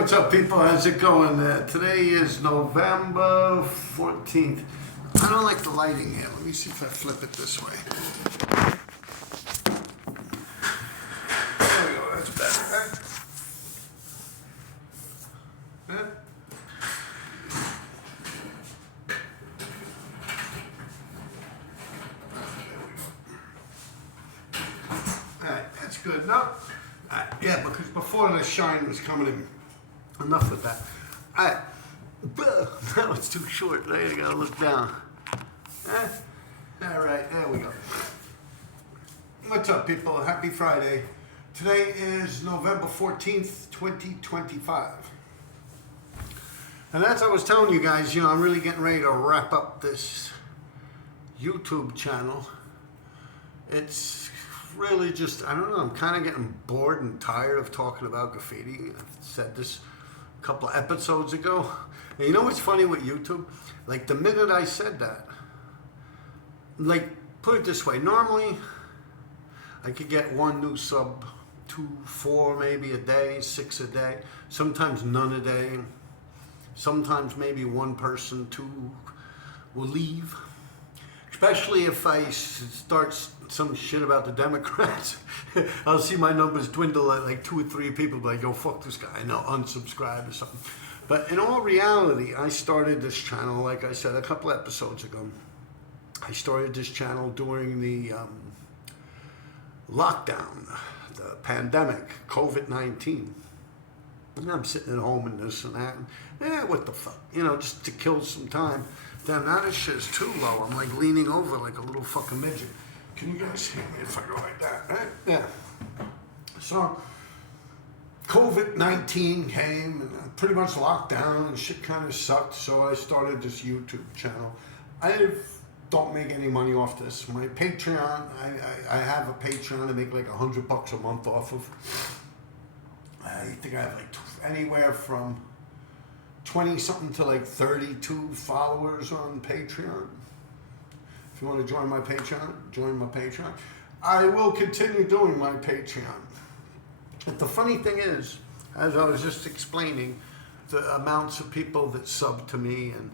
what's up, people? How's it going? Today is November 14th. I don't like the lighting here. Let me see if I flip it this way. There we go. That's better, right? Yeah. Alright, that's good. No. Yeah, because before the shine was coming in. Enough with that. Alright. That was too short. There you go. Look down. Alright, there we go. What's up, people? Happy Friday. Today is November 14th, 2025. And as I was telling you guys, I'm really getting ready to wrap up this YouTube channel. It's really just, I don't know, I'm kind of getting bored and tired of talking about graffiti. I've said this a couple of episodes ago. And you know what's funny with YouTube? Like, the minute I said that, like, put it this way, normally I could get one new sub, 2, 4 maybe a day, 6 a day, sometimes none a day, sometimes maybe one person, 2 will leave. Especially if I start some shit about the Democrats, I'll see my numbers dwindle at like 2 or 3 people, like, yo, fuck this guy, I know, unsubscribe or something. But in all reality, I started this channel, like I said, a couple episodes ago. I started this channel during the lockdown, the pandemic, COVID-19. And I'm sitting at home and this and that, and what the fuck, just to kill some time. Damn, now this shit is too low. I'm like leaning over like a little fucking midget. Can you guys hear me if I go like that, right? Yeah. So, COVID-19 came and pretty much locked down and shit kind of sucked. So I started this YouTube channel. I don't make any money off this. My Patreon, I have a Patreon I make like $100 a month off of. I think I have like anywhere from 20 something to like 32 followers on Patreon. If you want to join my Patreon, join my Patreon. I will continue doing my Patreon. But the funny thing is, as I was just explaining, the amounts of people that sub to me and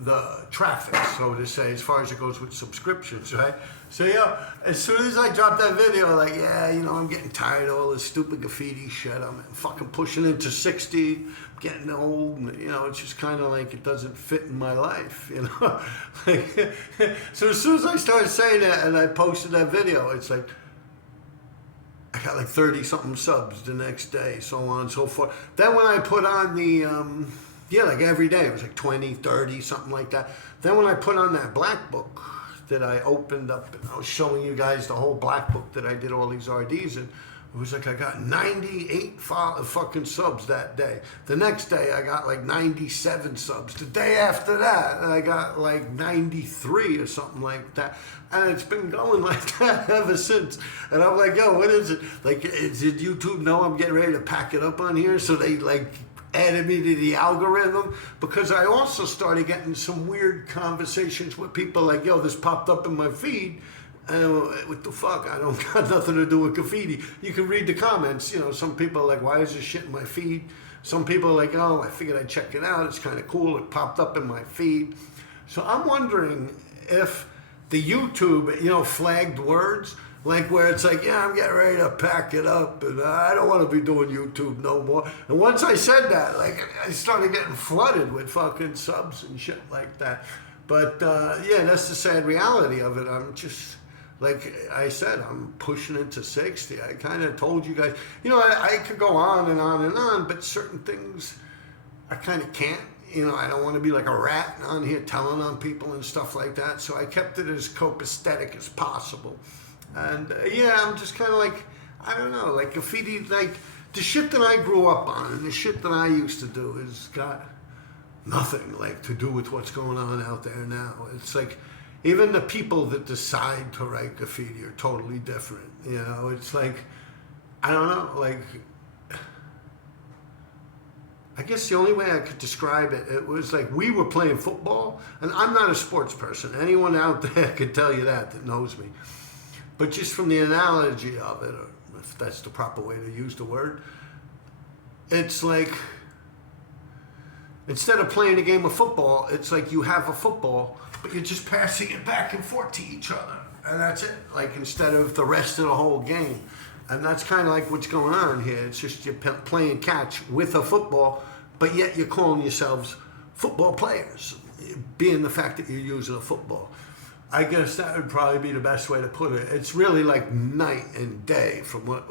the traffic, so to say, as far as it goes with subscriptions, right? So as soon as I drop that video, like, I'm getting tired of all this stupid graffiti shit. I'm fucking pushing into 60, I'm getting old, it's just kind of like it doesn't fit in my life, like, so as soon as I started saying that and I posted that video, it's like, I got like 30 something subs the next day, so on and so forth. Then when I put on the, like every day, it was like 20, 30, something like that. Then when I put on that black book that I opened up, and I was showing you guys the whole black book that I did all these RDs in, it was like I got 98 fucking subs that day. The next day, I got like 97 subs. The day after that, I got like 93 or something like that. And it's been going like that ever since. And I'm like, yo, what is it? Like, did YouTube know I'm getting ready to pack it up on here? So they like added me to the algorithm, because I also started getting some weird conversations with people like, yo, this popped up in my feed. What the fuck? I don't got nothing to do with graffiti. You can read the comments. Some people are like, why is this shit in my feed? Some people are like, oh, I figured I'd check it out. It's kind of cool. It popped up in my feed. So I'm wondering if the YouTube, flagged words, like where it's like, yeah, I'm getting ready to pack it up and I don't want to be doing YouTube no more. And once I said that, like, I started getting flooded with fucking subs and shit like that. But that's the sad reality of it. I'm just, like I said, I'm pushing into 60. I kind of told you guys, I could go on and on and on, but certain things I kind of can't. I don't want to be like a rat on here telling on people and stuff like that. So I kept it as copacetic as possible. And I'm just kind of like, I don't know, like graffiti, like the shit that I grew up on and the shit that I used to do has got nothing like to do with what's going on out there now. It's like, even the people that decide to write graffiti are totally different. It's like, I don't know, like, I guess the only way I could describe it, it was like we were playing football, and I'm not a sports person. Anyone out there could tell you that knows me. But just from the analogy of it, or if that's the proper way to use the word, it's like Instead of playing a game of football, it's like you have a football, but you're just passing it back and forth to each other. And that's it. Like, instead of the rest of the whole game. And that's kind of like what's going on here. It's just you're playing catch with a football, but yet you're calling yourselves football players, being the fact that you're using a football. I guess that would probably be the best way to put it. It's really like night and day from what,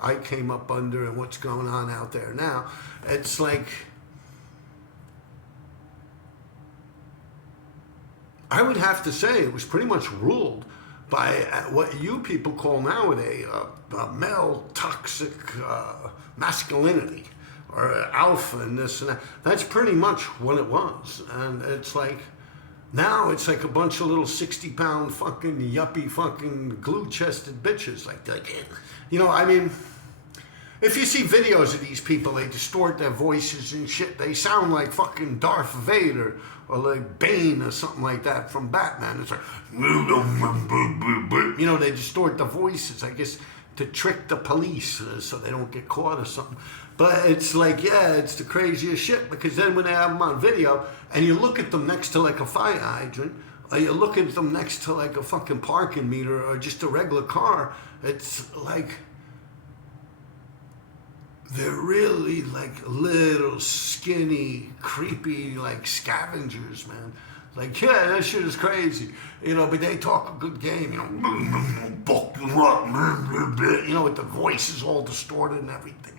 I came up under and what's going on out there now. It's like, I would have to say it was pretty much ruled by what you people call nowadays male toxic masculinity, or alpha and this and that. That's pretty much what it was. And it's like, now it's like a bunch of little 60-pound fucking yuppie fucking glue-chested bitches. Like, I mean, if you see videos of these people, they distort their voices and shit. They sound like fucking Darth Vader or like Bane or something like that from Batman. It's like, they distort the voices, I guess, to trick the police so they don't get caught or something. But it's like, yeah, it's the craziest shit, because then when they have them on video and you look at them next to like a fire hydrant, or you look at them next to like a fucking parking meter or just a regular car, it's like, they're really like little skinny, creepy, like scavengers, man. Like, yeah, that shit is crazy. But they talk a good game, with the voices all distorted and everything,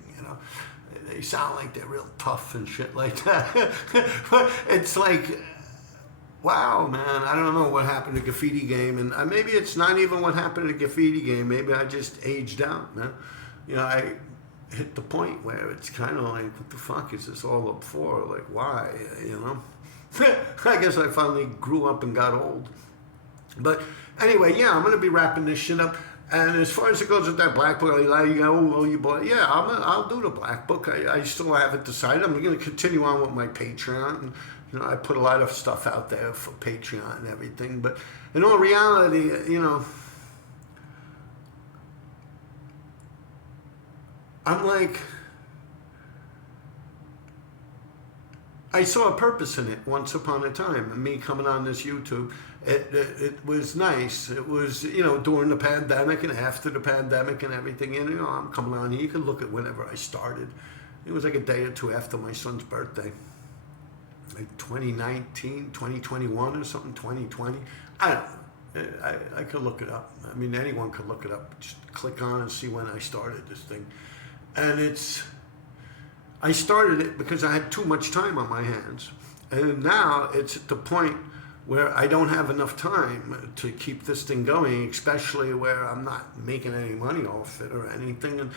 They sound like they're real tough and shit like that. But it's like, wow, man, I don't know what happened to Graffiti Game. And maybe it's not even what happened to Graffiti Game. Maybe I just aged out, man. I hit the point where it's kind of like, what the fuck is this all up for? Like, why, I guess I finally grew up and got old. But anyway, yeah, I'm going to be wrapping this shit up. And as far as it goes with that black book, you bought it. Yeah, I'll do the black book. I still haven't decided. I'm going to continue on with my Patreon. And, I put a lot of stuff out there for Patreon and everything. But in all reality, I'm like, I saw a purpose in it once upon a time. And me coming on this YouTube, it was nice. It was, during the pandemic and after the pandemic and everything. I'm coming on here. You can look at whenever I started. It was like a day or two after my son's birthday. Like 2019, 2021 or something, 2020. I don't know. I could look it up. I mean, anyone could look it up. Just click on and see when I started this thing. And I started it because I had too much time on my hands. And now it's at the point where I don't have enough time to keep this thing going, especially where I'm not making any money off it or anything. And,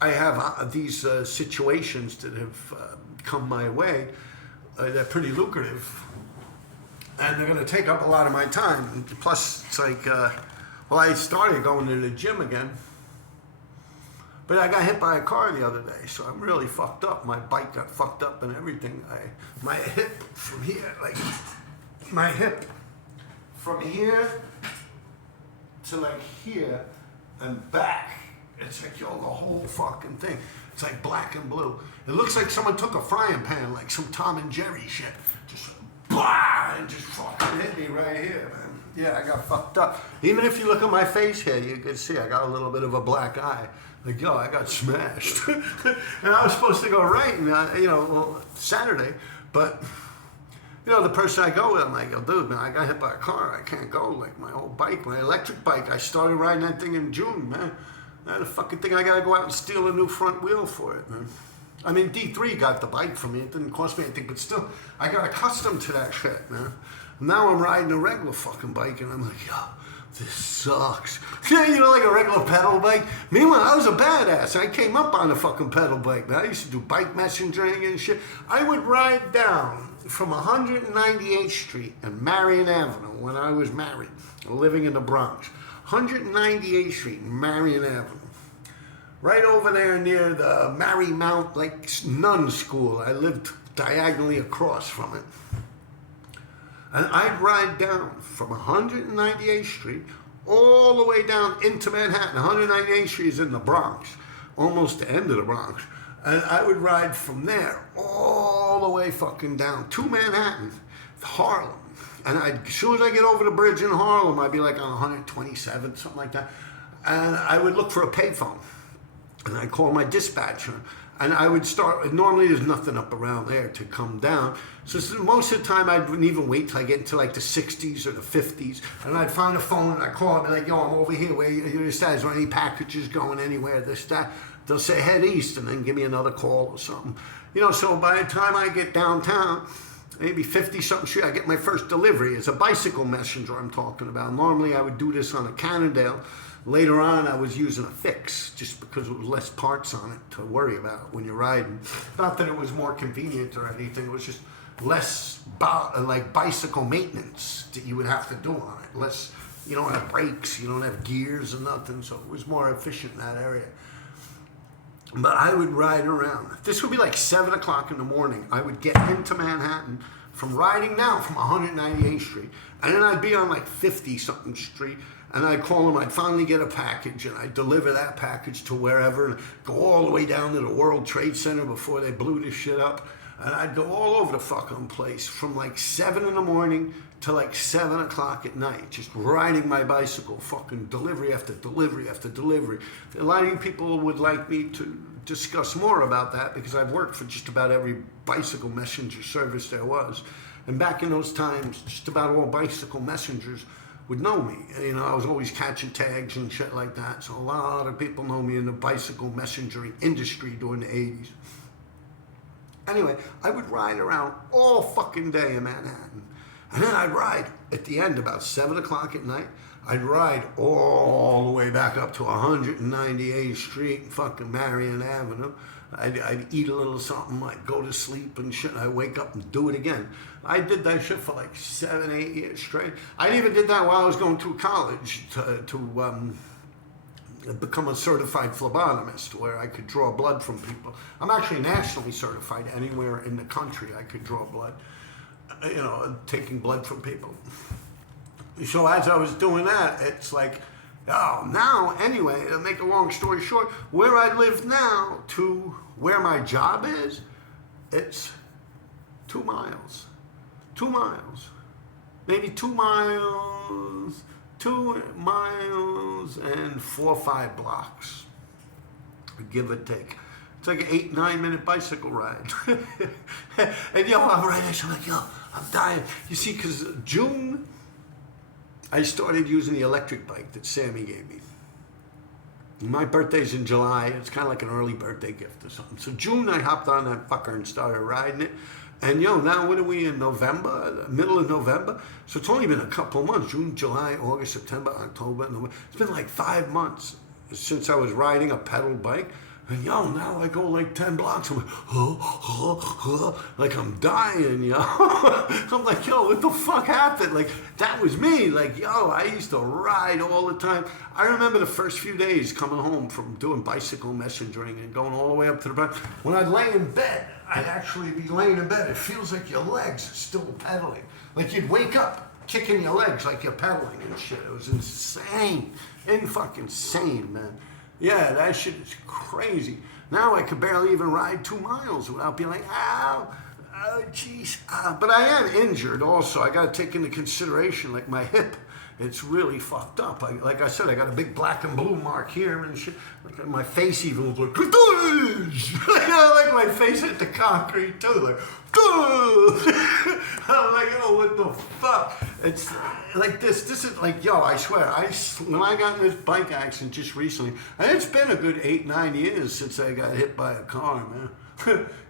I have these situations that have come my way. They're pretty lucrative. And they're going to take up a lot of my time. Plus, it's like, I started going to the gym again. But I got hit by a car the other day, so I'm really fucked up. My bike got fucked up and everything. My hip from here, from here to like here and back, it's like, the whole fucking thing. It's like black and blue. It looks like someone took a frying pan, like some Tom and Jerry shit. Just blah, and just fucking hit me right here, man. Yeah, I got fucked up. Even if you look at my face here, you can see I got a little bit of a black eye. Like, I got smashed. And I was supposed to go right, and, Saturday. But, the person I go with, I'm like, dude, man, I got hit by a car. I can't go. Like, my old bike, my electric bike, I started riding that thing in June, man. That fucking thing, I got to go out and steal a new front wheel for it, man. I mean, D3 got the bike for me. It didn't cost me anything, but still, I got accustomed to that shit, man. Now I'm riding a regular fucking bike, and I'm like, this sucks. Like a regular pedal bike. Meanwhile, I was a badass. I came up on a fucking pedal bike, man. I used to do bike messengering and shit. I would ride down from 198th Street and Marion Avenue when I was married, living in the Bronx. 198th Street and Marion Avenue. Right over there near the Marymount, nun school. I lived diagonally across from it. And I'd ride down from 198th Street all the way down into Manhattan. 198th Street is in the Bronx, almost the end of the Bronx. And I would ride from there all the way fucking down to Manhattan, Harlem. And as soon as I get over the bridge in Harlem, I'd be like on 127th, something like that. And I would look for a payphone. And I'd call my dispatcher. And I would start, normally there's nothing up around there to come down. So most of the time I wouldn't even wait till I get into like the 60s or the 50s. And I'd find a phone and I'd call and be like, yo, I'm over here. Where you decide, is there any packages going anywhere, this, that? They'll say head east and then give me another call or something. So by the time I get downtown, maybe 50-something street, I get my first delivery. It's a bicycle messenger I'm talking about. Normally I would do this on a Cannondale. Later on, I was using a Fix just because it was less parts on it to worry about when you're riding. Not that it was more convenient or anything. It was just less like bicycle maintenance that you would have to do on it. Less, you don't have brakes, you don't have gears or nothing, so it was more efficient in that area. But I would ride around. This would be like 7 o'clock in the morning. I would get into Manhattan from riding down from 198th Street. And then I'd be on like 50-something street. And I'd call them, I'd finally get a package, and I'd deliver that package to wherever, and go all the way down to the World Trade Center before they blew this shit up. And I'd go all over the fucking place from like 7 in the morning to like 7 o'clock at night, just riding my bicycle, fucking delivery after delivery after delivery. A lot of you people would like me to discuss more about that because I've worked for just about every bicycle messenger service there was. And back in those times, just about all bicycle messengers would know me. I was always catching tags and shit like that. So a lot of people know me in the bicycle messengering industry during the 80s. Anyway, I would ride around all fucking day in Manhattan. And then I'd ride at the end about 7 o'clock at night. I'd ride all the way back up to 198th Street and fucking Marion Avenue. I'd eat a little something, I'd go to sleep and shit, and I'd wake up and do it again. I did that shit for like 7, 8 years straight. I even did that while I was going through college to become a certified phlebotomist where I could draw blood from people. I'm actually nationally certified anywhere in the country I could draw blood, taking blood from people. So as I was doing that, it's like, now, anyway, to make a long story short, where I live now to where my job is, it's 2 miles. 2 miles. Maybe 2 miles, 2 miles and 4 or 5 blocks, give or take. It's like an 8-9 minute bicycle ride. And I'm right there, so I'm like, I'm dying. You see, because June, I started using the electric bike that Sammy gave me. My birthday's in July. It's kind of like an early birthday gift or something. So June, I hopped on that fucker and started riding it. And now what are we in November? Middle of November? So it's only been a couple of months. June, July, August, September, October, November. It's been like 5 months since I was riding a pedal bike. And now I go like 10 blocks. I'm like I'm dying, I'm like, what the fuck happened? Like, that was me. Like, I used to ride all the time. I remember the first few days coming home from doing bicycle messengering and going all the way up to the back. When I'd lay in bed, I'd actually be laying in bed. It feels like your legs are still pedaling. Like you'd wake up kicking your legs like you're pedaling and shit. It was insane. Fucking insane, man. Yeah, that shit is crazy. Now I could barely even ride 2 miles without being like, ow, jeez. But I am injured also. I got to take into consideration, like my hip. It's really fucked up. Like I said, I got a big black and blue mark here and shit. Like my face even was like, like my face hit the concrete too. Like, I'm like, what the fuck? It's like this. This is like, I swear, when I got in this bike accident just recently, and it's been a good 8-9 years since I got hit by a car, man.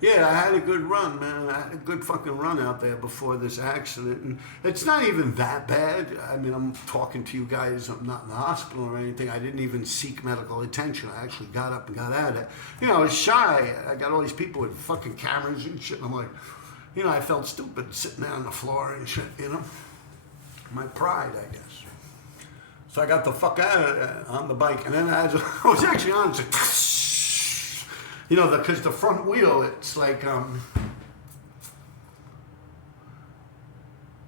Yeah, I had a good run, man. I had a good fucking run out there before this accident. And it's not even that bad. I mean, I'm talking to you guys. I'm not in the hospital or anything. I didn't even seek medical attention. I actually got up and got at it. I was shy. I got all these people with fucking cameras and shit. And I'm like, I felt stupid sitting there on the floor and shit, My pride, I guess. So I got the fuck out of it on the bike. And then I was actually on, it's like, because the front wheel, it's like,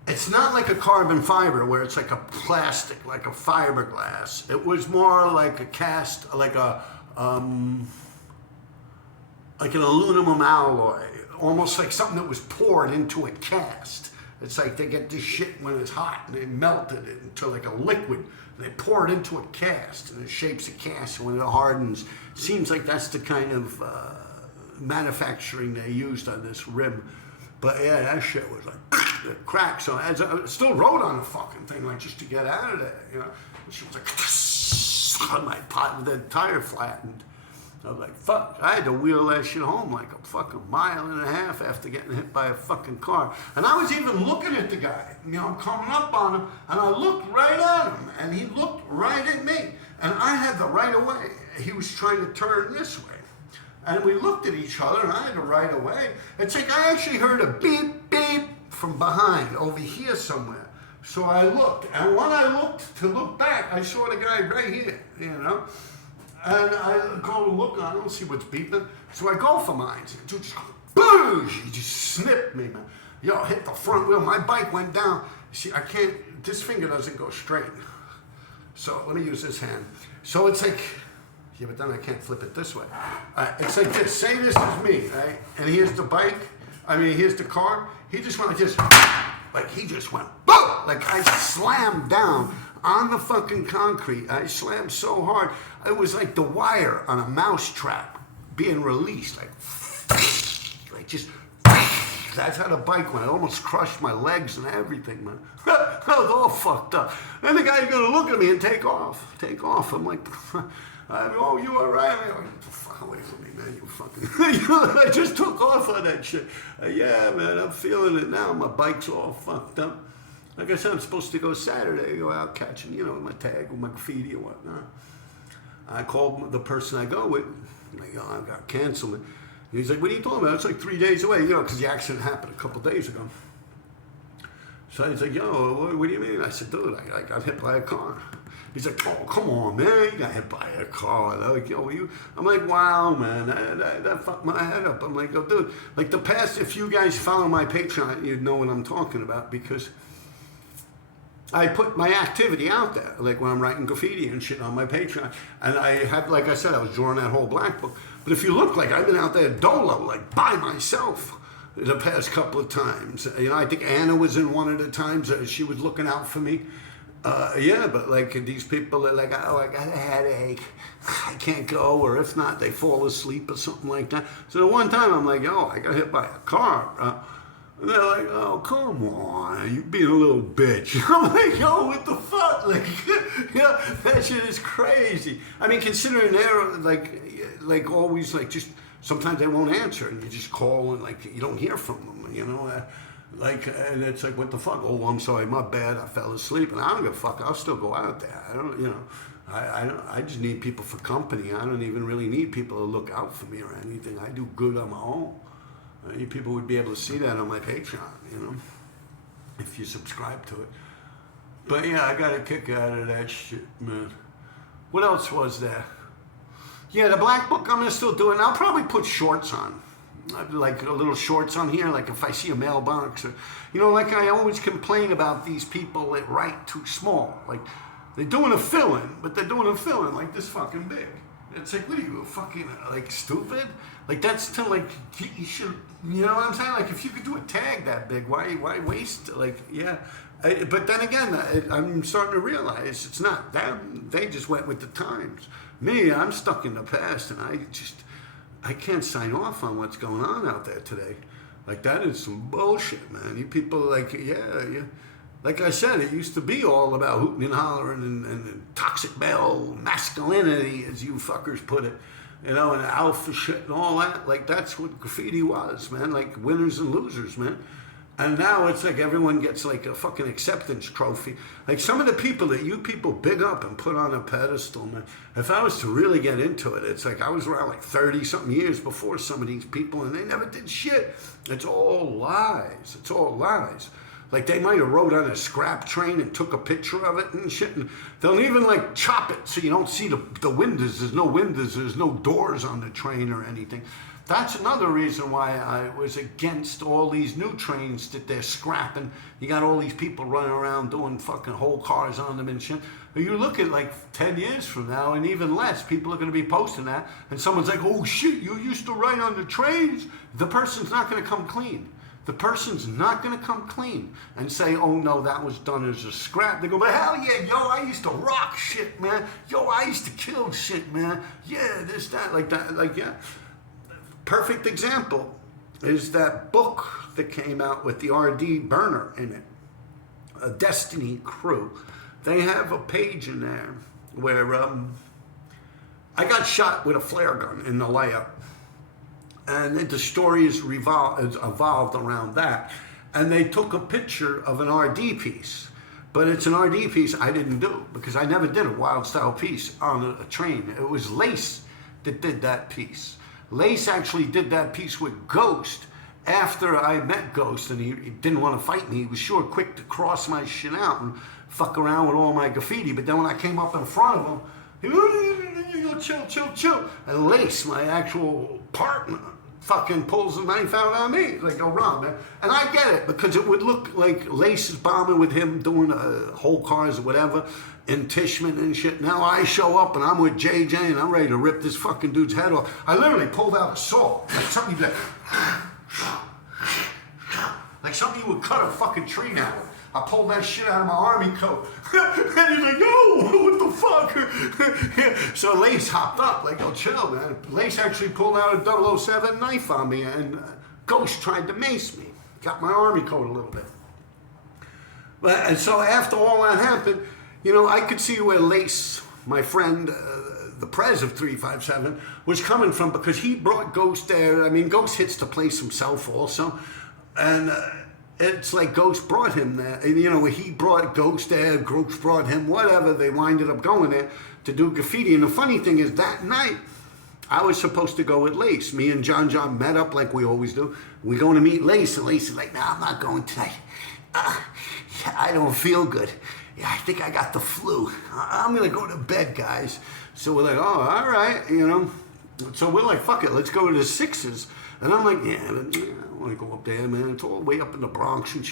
it's not like a carbon fiber where it's like a plastic, like a fiberglass. It was more like a cast, like a, like an aluminum alloy, almost like something that was poured into a cast. It's like they get this shit when it's hot and they melted it into like a liquid. And they pour it into a cast and it shapes a cast. And when it hardens, seems like that's the kind of manufacturing they used on this rim. But yeah, that shit was like it cracked. So I still rode on the fucking thing, like just to get out of there, you know. She was like, on my pot, the tire flattened. I was like, fuck, I had to wheel that shit home like a fucking mile and a half after getting hit by a fucking car. And I was even looking at the guy, you know, coming up on him, and I looked right at him, and he looked right at me. And I had the right of way. He was trying to turn this way. And we looked at each other, and I had the right of way. It's like I actually heard a beep, beep from behind, over here somewhere. So I looked, and when I looked to look back, I saw the guy right here, you know. And I go to look, and I don't see what's beeping. So I go for mine. Dude just boosh! He just snipped me, man. Yo, hit the front wheel. My bike went down. See, I can't, this finger doesn't go straight. So let me use this hand. So it's like, yeah, but then I can't flip it this way. It's like this. Say this is me, right? And here's the bike. Here's the car. He just went like this. Like he just went boom! Like I slammed down on the fucking concrete. I slammed so hard. It was like the wire on a mouse trap being released. Like just, that's how the bike went. It almost crushed my legs and everything, man. I was all fucked up. Then the guy's gonna look at me and take off. I'm like, oh, you all right? I'm like, get the fuck away from me, man. You fucking, I just took off on that shit. Yeah, man, I'm feeling it now. My bike's all fucked up. Like I said, I'm supposed to go Saturday, go out catching, you know, my tag with my graffiti or whatnot. I called the person I go with. Like, oh, I got canceled. And he's like, what are you talking about? It's like 3 days away, you know, because the accident happened a couple days ago. So he's like, yo, what do you mean? I said, dude, I got hit by a car. He's like, oh, come on, man, you got hit by a car. They're like, yo, you? I'm like, wow, man, that fucked my head up. I'm like, oh, dude, like the past, if you guys follow my Patreon, you'd know what I'm talking about, because I put my activity out there, like when I'm writing graffiti and shit on my Patreon. And I had, like I said, I was drawing that whole black book. But if you look, like I've been out there dolo, like by myself the past couple of times. You know, I think Anna was in one of the times. She was looking out for me. Yeah, but like these people are like, oh, I got a headache, I can't go, or if not, they fall asleep or something like that. So the one time I'm like, oh, I got hit by a car. And they're like, oh, come on, you being a little bitch. I'm like, yo, what the fuck? Like, yeah, that shit is crazy. I mean, considering they're like always, like just, sometimes they won't answer and you just call and like, you don't hear from them, you know? And it's like, what the fuck? Oh, I'm sorry, my bad, I fell asleep. And I don't give a fuck, I'll still go out there. I don't, you know, I just need people for company. I don't even really need people to look out for me or anything. I do good on my own. You people would be able to see that on my Patreon, you know, if you subscribe to it. But yeah, I got a kick out of that shit, man. What else was there? Yeah, the black book I'm gonna still do it. I'll probably put shorts on, like a little shorts on here, like if I see a mailbox, or, you know, like I always complain about these people that write too small. Like they're doing a fill-in, but they're doing a fill-in like this fucking big. It's like, what are you, fucking, like, stupid? Like, that's to, like, you should, you know what I'm saying? Like, if you could do a tag that big, why waste, like, yeah. But then again, I'm starting to realize it's not them. They just went with the times. Me, I'm stuck in the past, and I can't sign off on what's going on out there today. Like, that is some bullshit, man. You people, like, yeah. Like I said, it used to be all about hooting and hollering and toxic male masculinity, as you fuckers put it, you know, and alpha shit and all that. Like, that's what graffiti was, man, like winners and losers, man. And now it's like everyone gets like a fucking acceptance trophy. Like some of the people that you people big up and put on a pedestal, man, if I was to really get into it, it's like I was around like 30-something years before some of these people and they never did shit. It's all lies. It's all lies. Like they might have rode on a scrap train and took a picture of it and shit. And they'll even like chop it so you don't see the windows. There's no windows. There's no doors on the train or anything. That's another reason why I was against all these new trains that they're scrapping. You got all these people running around doing fucking whole cars on them and shit. You look at like 10 years from now and even less, people are going to be posting that. And someone's like, oh shit, you used to ride on the trains. The person's not going to come clean. The person's not going to come clean and say, oh no, that was done as a scrap. They go, but hell yeah, yo, I used to rock shit, man. Yo, I used to kill shit, man. Yeah, this, that, like that, like, yeah. Perfect example is that book that came out with the RD burner in it, a Destiny Crew. They have a page in there where I got shot with a flare gun in the layup. And the story is evolved around that. And they took a picture of an RD piece. But it's an RD piece I didn't do because I never did a wild style piece on a train. It was Lace that did that piece. Lace actually did that piece with Ghost after I met Ghost, and he didn't want to fight me. He was sure quick to cross my shit out and fuck around with all my graffiti. But then when I came up in front of him, he was, chill. And Lace, my actual partner, fucking pulls the knife out on me. Like, oh, Rob, man. And I get it, because it would look like Lace is bombing with him doing whole cars or whatever in Tishman and shit. Now I show up and I'm with JJ and I'm ready to rip this fucking dude's head off. I literally pulled out a saw. Like something like somebody would cut a fucking tree down. I pulled that shit out of my army coat. And he's like, yo, what the fuck? So Lace hopped up, like, oh, chill, man. Lace actually pulled out a 007 knife on me, and Ghost tried to mace me. Got my army coat a little bit. And so after all that happened, you know, I could see where Lace, my friend, the prez of 357, was coming from, because he brought Ghost there. I mean, Ghost hits the place himself also. And it's like Ghost brought him there. And, you know, he brought Ghost there, Ghost brought him, whatever. They winded up going there to do graffiti. And the funny thing is, that night, I was supposed to go with Lace. Me and John met up like we always do. We're going to meet Lace. And Lace is like, nah, I'm not going tonight. I don't feel good. Yeah, I think I got the flu. I'm going to go to bed, guys. So we're like, oh, all right, you know. So we're like, fuck it, let's go to the Sixes. And I'm like, yeah, I want to go up there, man. It's all the way up in the Bronx. And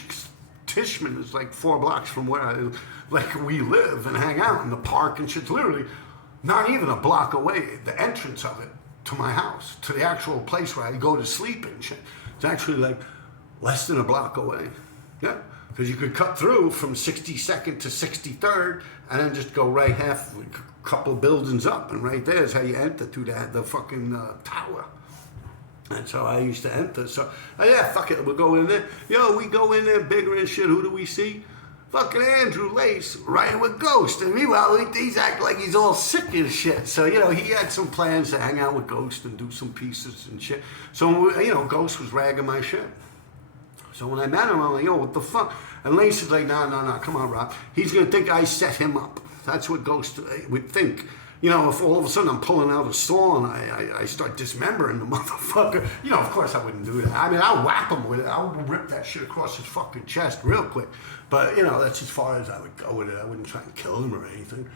Tishman is like 4 blocks from where we live and hang out in the park and shit's literally not even a block away. The entrance of it to my house, to the actual place where I go to sleep and shit. It's actually like less than a block away. Yeah. Because you could cut through from 62nd to 63rd and then just go right a couple buildings up. And right there is how you enter to the fucking tower. And so I used to enter. So, yeah, fuck it, we'll go in there. Yo, we go in there bigger and shit. Who do we see? Fucking Andrew Lace riding with Ghost. And meanwhile, he's acting like he's all sick and shit. So, you know, he had some plans to hang out with Ghost and do some pieces and shit. So, you know, Ghost was ragging my shit. So when I met him, I'm like, yo, what the fuck? And Lace is like, no, come on, Rob. He's going to think I set him up. That's what Ghost would think. You know, if all of a sudden I'm pulling out a saw and I start dismembering the motherfucker, you know, of course I wouldn't do that. I mean, I'll whap him with it. I'll rip that shit across his fucking chest real quick. But, you know, that's as far as I would go with it. I wouldn't try and kill him or anything.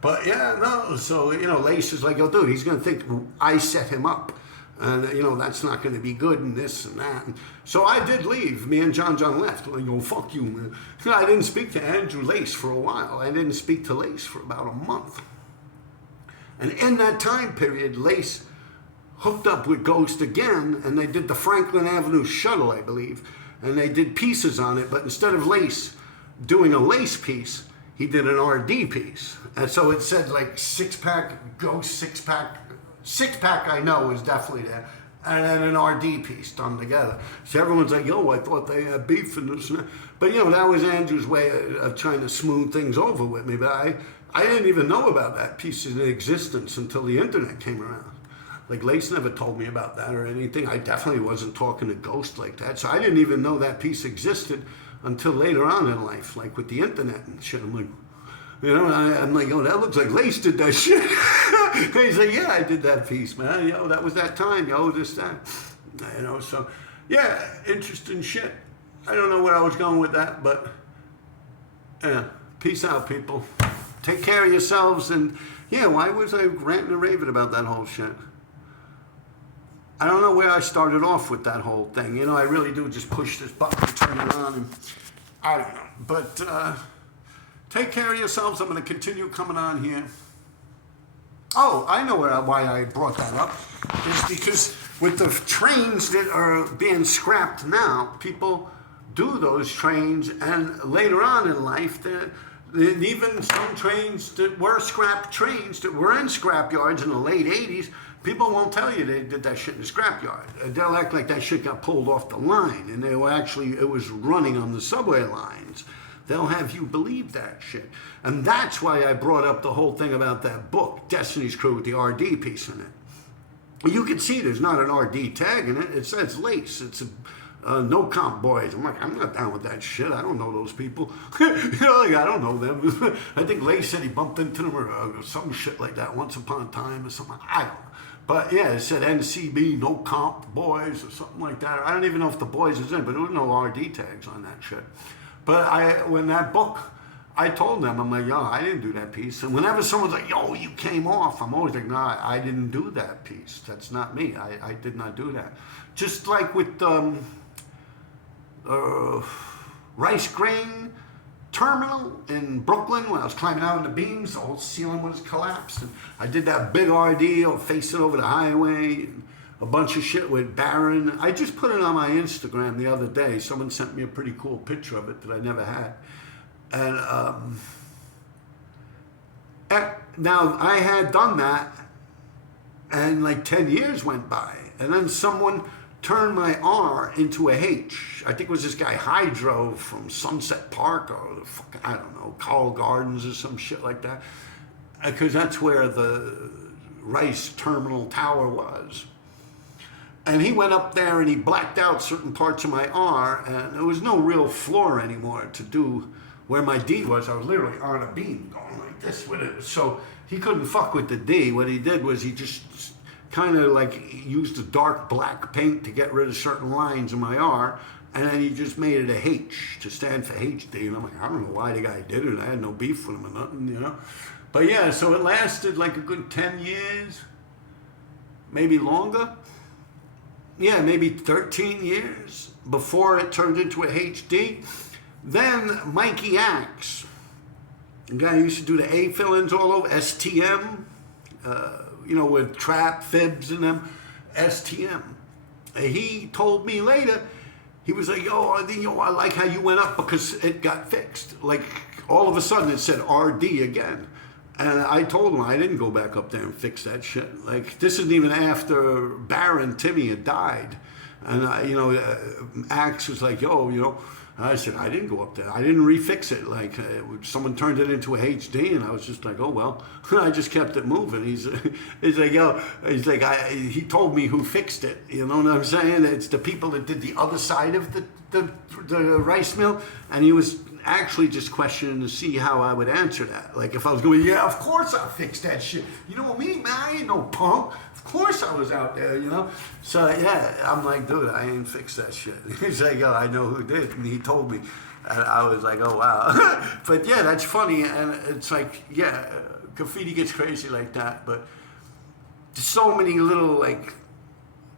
But, yeah, no. So, you know, Lace is like, yo, dude, he's going to think I set him up. And, you know, that's not going to be good and this and that. And so I did leave. Me and John left. Like, oh, fuck you, man. You know, I didn't speak to Andrew Lace for a while. I didn't speak to Lace for about a month. And in that time period, Lace hooked up with Ghost again, and they did the Franklin Avenue shuttle, I believe. And they did pieces on it, but instead of Lace doing a Lace piece, he did an RD piece. And so it said, like, 6-pack, Ghost 6-pack. 6-pack I know is definitely there. And then an RD piece done together. So everyone's like, yo, I thought they had beef and this and that. But, you know, that was Andrew's way of trying to smooth things over with me. But I didn't even know about that piece in existence until the internet came around. Like, Lace never told me about that or anything. I definitely wasn't talking to Ghost like that. So I didn't even know that piece existed until later on in life, like with the internet and shit. I'm like, you know, I'm like, yo, that looks like Lace did that shit. He's like, yeah, I did that piece, man. Yo, that was that time, yo, this, that. You know, so, yeah, interesting shit. I don't know where I was going with that, but yeah, peace out, people. Take care of yourselves, and yeah, why was I ranting and raving about that whole shit? I don't know where I started off with that whole thing. You know, I really do just push this button and turn it on, and I don't know. But take care of yourselves. I'm going to continue coming on here. Oh, I know why I brought that up. It's because with the trains that are being scrapped now, people do those trains, and later on in life, even some trains that were scrap trains that were in scrap yards in the late 80s, people won't tell you they did that shit in the scrap yard. They'll act like that shit got pulled off the line, and they were actually, it was running on the subway lines. They'll have you believe that shit. And that's why I brought up the whole thing about that book, Destiny's Crew, with the RD piece in it. You can see there's not an RD tag in it. It says Lace. It's no comp boys. I'm like, I'm not down with that shit. I don't know those people. You know, like, I don't know them. I think Lace said he bumped into them or some shit like that once upon a time or something. I don't know. But yeah, it said NCB, no comp boys or something like that. I don't even know if the boys is in, but there was no RD tags on that shit. But when that book, I told them, I'm like, yo, I didn't do that piece. And whenever someone's like, yo, you came off, I'm always like, no, I didn't do that piece. That's not me. I did not do that. Just like with Rice Grain Terminal in Brooklyn, when I was climbing out on the beams, the whole ceiling was collapsed. And I did that big RD, facing over the highway, a bunch of shit with Barron. I just put it on my Instagram the other day. Someone sent me a pretty cool picture of it that I never had. And now I had done that, and like 10 years went by, and then someone turned my R into a H. I think it was this guy Hydro from Sunset Park or I don't know, Carl Gardens or some shit like that, because that's where the Rice Terminal Tower was. And he went up there and he blacked out certain parts of my R, and there was no real floor anymore to do where my D was. I was literally on a beam going like this with it. So he couldn't fuck with the D. What he did was he just kind of like used a dark black paint to get rid of certain lines in my R, and then he just made it a H to stand for HD. And I'm like, I don't know why the guy did it. I had no beef with him or nothing, you know. But yeah, so it lasted like a good 10 years, maybe longer. Yeah, maybe 13 years before it turned into a HD. Then Mikey Axe, the guy who used to do the A fill-ins all over, STM, you know, with trap, fibs and them, STM. He told me later, he was like, yo, I like how you went up because it got fixed. Like, all of a sudden it said RD again. And I told him I didn't go back up there and fix that shit. Like, this isn't even after Baron Timmy had died. And, you know, Axe was like, yo, you know, I said, I didn't go up there. I didn't refix it. Like, someone turned it into a HD, and I was just like, oh, well. I just kept it moving. He's like, yo, he's like, he told me who fixed it. You know what I'm saying? It's the people that did the other side of the rice mill, and he was actually just questioning to see how I would answer that. Like, if I was going, yeah, of course I'll fix that shit. You know what I mean, man? I ain't no punk. Of course I was out there, you know? So, yeah, I'm like, dude, I ain't fixed that shit. He's like, yo, I know who did. And he told me. And I was like, oh, wow. But, yeah, that's funny. And it's like, yeah, graffiti gets crazy like that. But there's so many little, like,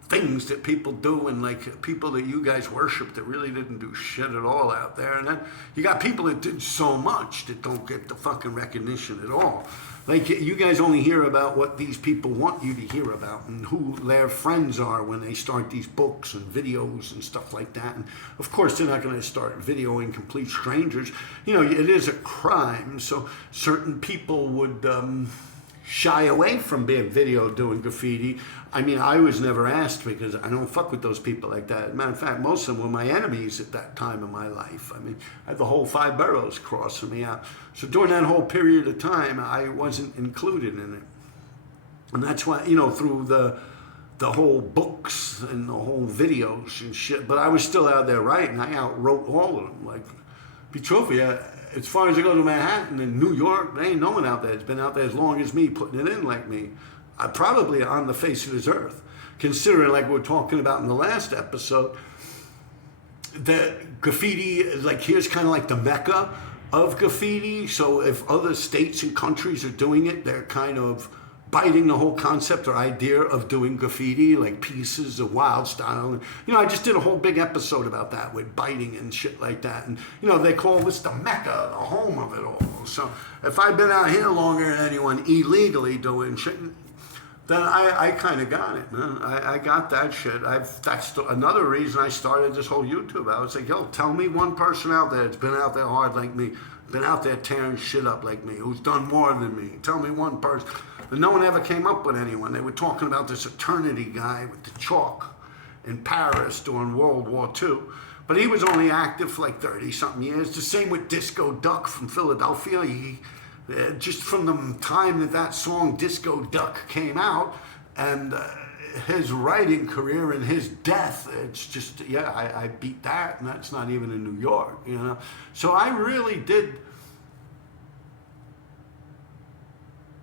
things that people do, and like people that you guys worship that really didn't do shit at all out there. And then you got people that did so much that don't get the fucking recognition at all. Like, you guys only hear about what these people want you to hear about and who their friends are when they start these books and videos and stuff like that. And of course, they're not going to start videoing complete strangers. You know, it is a crime, so certain people would shy away from being videoed doing graffiti. I mean, I was never asked because I don't fuck with those people like that. Matter of fact, most of them were my enemies at that time in my life. I mean, I had the whole 5 boroughs crossing me out. So during that whole period of time, I wasn't included in it. And that's why, you know, through the whole books and the whole videos and shit, but I was still out there writing. I outwrote all of them. Like, be truthful, as far as I go to Manhattan and New York, there ain't no one out there that's been out there as long as me putting it in like me. Probably on the face of this earth, considering like we were talking about in the last episode, the graffiti, like here's kind of like the mecca of graffiti. So if other states and countries are doing it, they're kind of biting the whole concept or idea of doing graffiti, like pieces of wild style. And, I just did a whole big episode about that with biting and shit like that. And, they call this the mecca, the home of it all. So if I've been out here longer than anyone illegally doing shit, then I kind of got it, man. I got that shit. That's another reason I started this whole YouTube. I was like, yo, tell me one person out there that's been out there hard like me, been out there tearing shit up like me, who's done more than me. Tell me one person. And no one ever came up with anyone. They were talking about this Eternity guy with the chalk in Paris during World War II. But he was only active for like 30-something years. The same with Disco Duck from Philadelphia. Just from the time that song Disco Duck came out and his writing career and his death, it's just, I beat that, and that's not even in New York, So I really did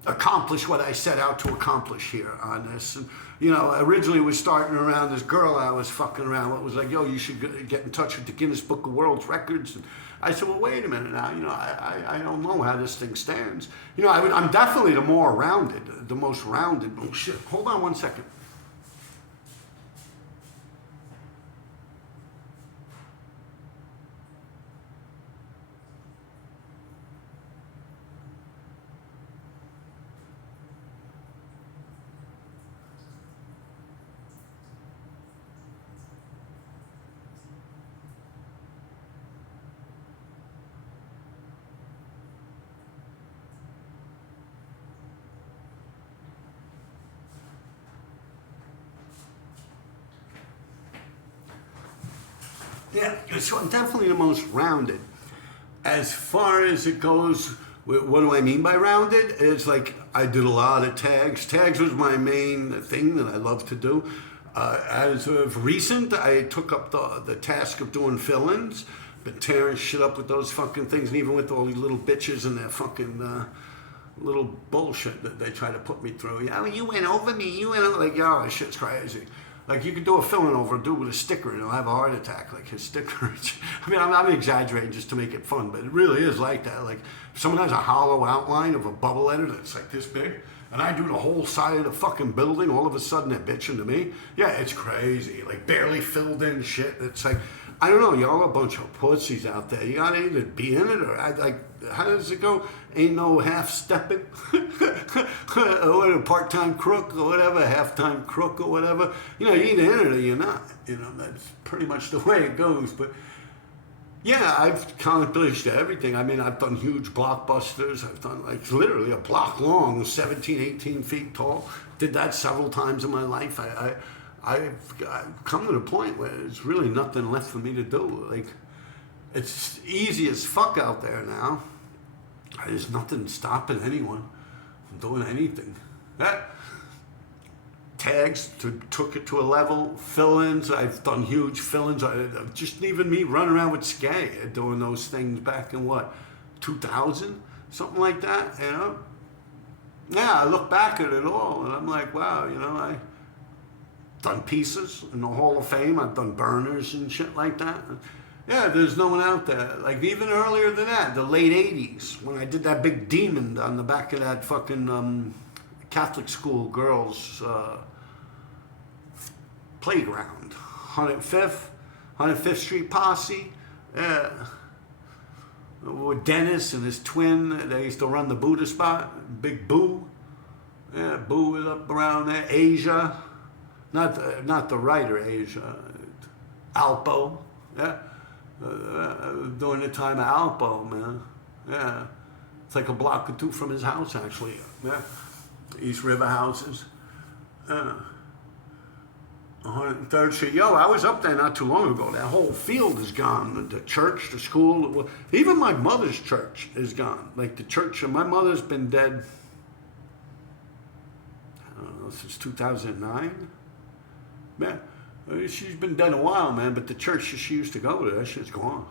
accomplish what I set out to accomplish here on this. And, originally was starting around this girl I was fucking around with was like, yo, you should get in touch with the Guinness Book of World Records. And I said, well, wait a minute now, I don't know how this thing stands. I'm definitely the most rounded. Oh, shit, hold on one second. Yeah, so I'm definitely the most rounded. As far as it goes, what do I mean by rounded? It's like I did a lot of tags. Tags was my main thing that I love to do. As of recent, I took up the task of doing fill-ins. Been tearing shit up with those fucking things, and even with all these little bitches and their fucking little bullshit that they try to put me through. Yeah, you went over me, like, yo, this shit's crazy. Like, you could do a fill-in over a dude with a sticker and he'll have a heart attack, like his sticker. I mean, I'm exaggerating just to make it fun, but it really is like that. Like, if someone has a hollow outline of a bubble letter that's like this big, and I do the whole side of the fucking building, all of a sudden they're bitching to me. Yeah, it's crazy. Like, barely filled in shit. It's like, I don't know, y'all are a bunch of pussies out there. You gotta either be in it or, how does it go? Ain't no half-stepping, or a part-time crook or whatever, half-time crook or whatever. You either in it or you're not. That's pretty much the way it goes. But yeah, I've accomplished everything. I mean, I've done huge blockbusters. I've done like literally a block long, 17, 18 feet tall. Did that several times in my life. I've come to the point where there's really nothing left for me to do. Like, it's easy as fuck out there now. There's nothing stopping anyone from doing anything. Tags took it to a level. Fill-ins, I've done huge fill-ins. Just even me running around with Skay doing those things back in 2000? Something like that, Yeah, I look back at it all and I'm like, wow, I've done pieces in the Hall of Fame. I've done burners and shit like that. Yeah, there's no one out there. Like, even earlier than that, the late 80s, when I did that big demon on the back of that fucking Catholic school girls' playground. 105th Street Posse. Yeah. With Dennis and his twin, they used to run the Buddha spot. Big Boo. Yeah, Boo was up around there. Asia. Not the writer, Asia. Alpo. Yeah. During the time of Alpo, man. Yeah. It's like a block or two from his house, actually. Yeah. East River houses. 103rd Street. Yo, I was up there not too long ago. That whole field is gone. The church, the school, even my mother's church is gone. Like, the church, my mother's been dead, I don't know, since 2009. Man, she's been dead a while, man, but the church she used to go to, that shit's gone.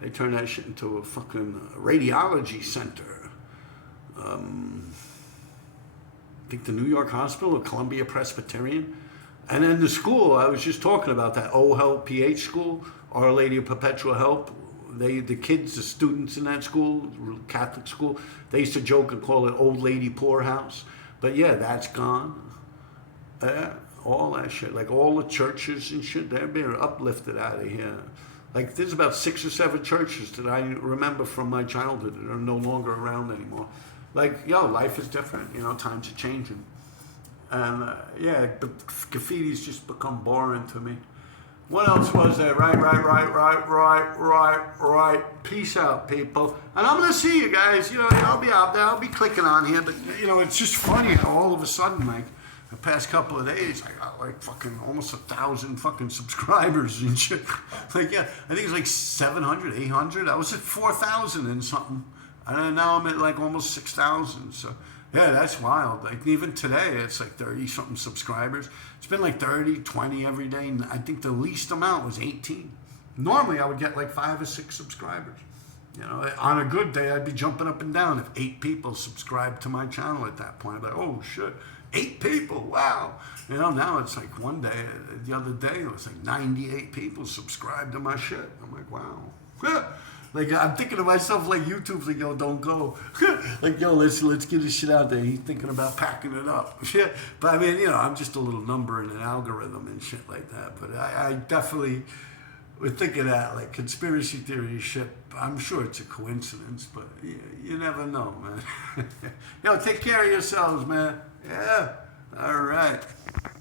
They turned that shit into a fucking radiology center. I think the New York Hospital or Columbia Presbyterian. And then the school, I was just talking about that OHEL PH school Our Lady of Perpetual Help. The kids, the students in that school, Catholic school, they used to joke and call it Old Lady Poorhouse. But yeah, that's gone. All that shit, like all the churches and shit, they're being uplifted out of here. Like there's about 6 or 7 churches that I remember from my childhood that are no longer around anymore. Like, yo, life is different, times are changing. And but graffiti's just become boring to me. What else was there? Right. Peace out, people. And I'm going to see you guys. I'll be out there. I'll be clicking on here. But, it's just funny how all of a sudden, like, the past couple of days, I got like fucking almost 1,000 fucking subscribers and shit. Like, yeah, I think it's like 700, 800. I was at 4,000 and something. And now I'm at like almost 6,000. So, yeah, that's wild. Like, even today, it's like 30-something subscribers. It's been like 30, 20 every day. And I think the least amount was 18. Normally, I would get like 5 or 6 subscribers. On a good day, I'd be jumping up and down if 8 people subscribed to my channel at that point. I'd be like, oh, shit. 8 people, wow. Now it's like one day, the other day, it was like 98 people subscribed to my shit. I'm like, wow. Like, I'm thinking to myself, like, YouTube's like, yo, don't go. Like, yo, let's get this shit out there. He's thinking about packing it up. But I mean, I'm just a little number in an algorithm and shit like that. But I definitely would think of that, like, conspiracy theory shit. I'm sure it's a coincidence, but you never know, man. Yo, take care of yourselves, man. Yeah. All right.